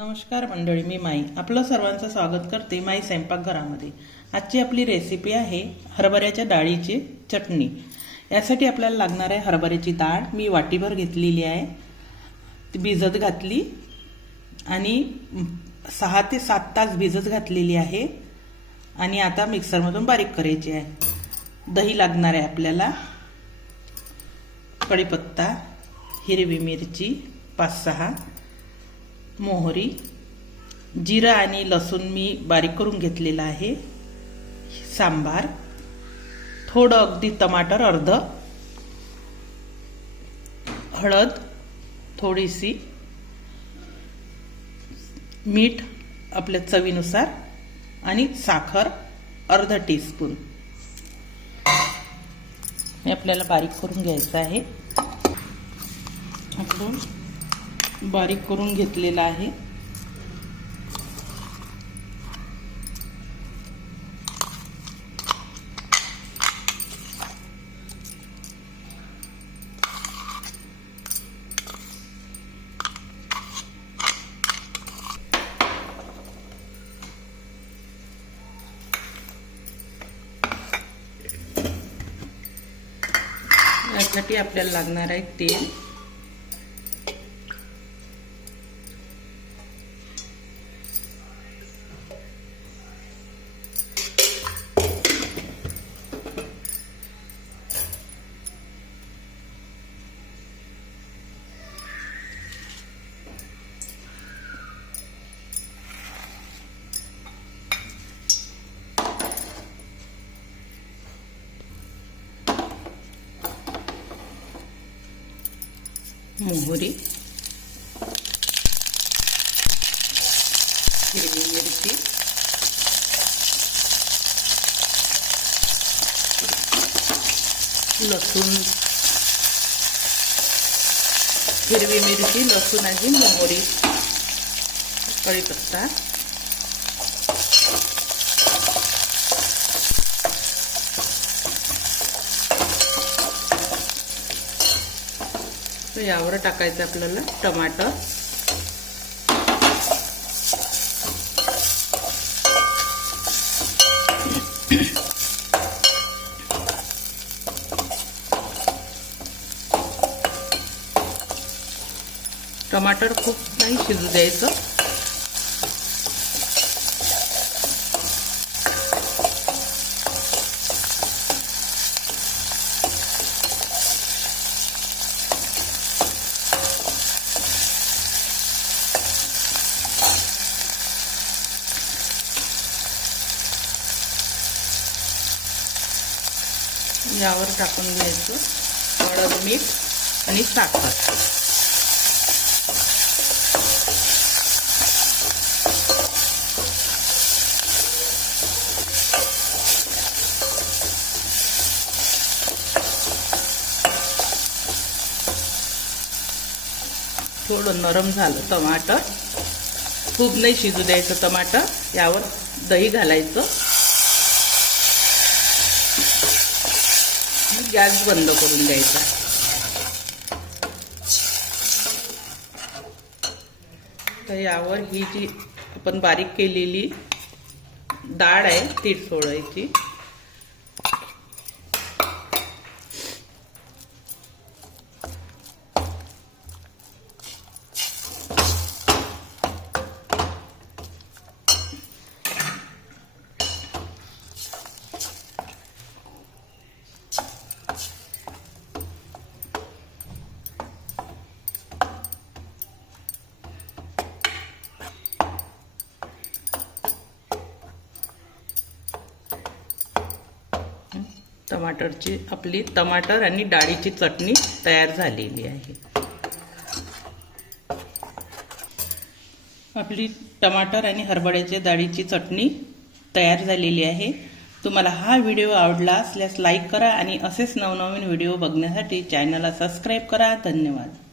नमस्कार मंडळी, मी माई आपलं सर्वांचं स्वागत करते माई स्वयंपाकघरामध्ये। आजची आपली रेसिपी आहे हरभऱ्याच्या डाळीची चटणी। यासाठी आपल्याला लागणार आहे हरभऱ्याची डाळ। मी वाटीभर घेतलेली आहे, ती भिजत घातली आणि 6 ते 7 तास भिजत घातलेली आहे आणि आता मिक्सरमधून बारीक करायची आहे। दही लागणार आहे आपल्याला, कढीपत्ता, हिरवी मिरची 5-6, मोहरी, जिरा आणि लसूण मी बारीक करून घेतलेला आहे, सांबार, थोडं अगदी टमाटर अर्ध, हळद थोडीशी, मीठ आपल्या चवीनुसार आणि साखर अर्धा टीस्पून हे आपल्याला बारीक करून घ्यायचं आहे। आपण बारीक करून घेतलेला आहे। यासाठी आपल्याला लागणार आहे तेल, मोहरी, हिरवी मिरची, लसूण, हिरवी मिरची, लसूण आणि मोहरी, कढीपत्ता, यावर टाकायचं आपल्याला टमाटर, टमाटर खूप नाही शिजू द्यायचं। यावर टाकून घ्यायचं हळद, मीठ आणि साखर। थोडं नरम झालं टमाटर, खूप नाही शिजू द्यायचं टमाटर। यावर दही घालायचं, गॅस बंद करून द्यायचा। तर यावर ही जी आपण बारीक केलेली डाळ आहे ती सोडायची। टमाटरची आपली टमाटर आणि डाळीची चटणी तयार झालेली आहे। आपली टमाटर आणि हरभऱ्याच्या डाळीची चटणी तयार झालेली आहे। तुम्हाला हा व्हिडिओ आवडला असल्यास लाईक करा आणि असेच नवनवीन व्हिडिओ बघण्यासाठी चॅनलला सबस्क्राईब करा। धन्यवाद।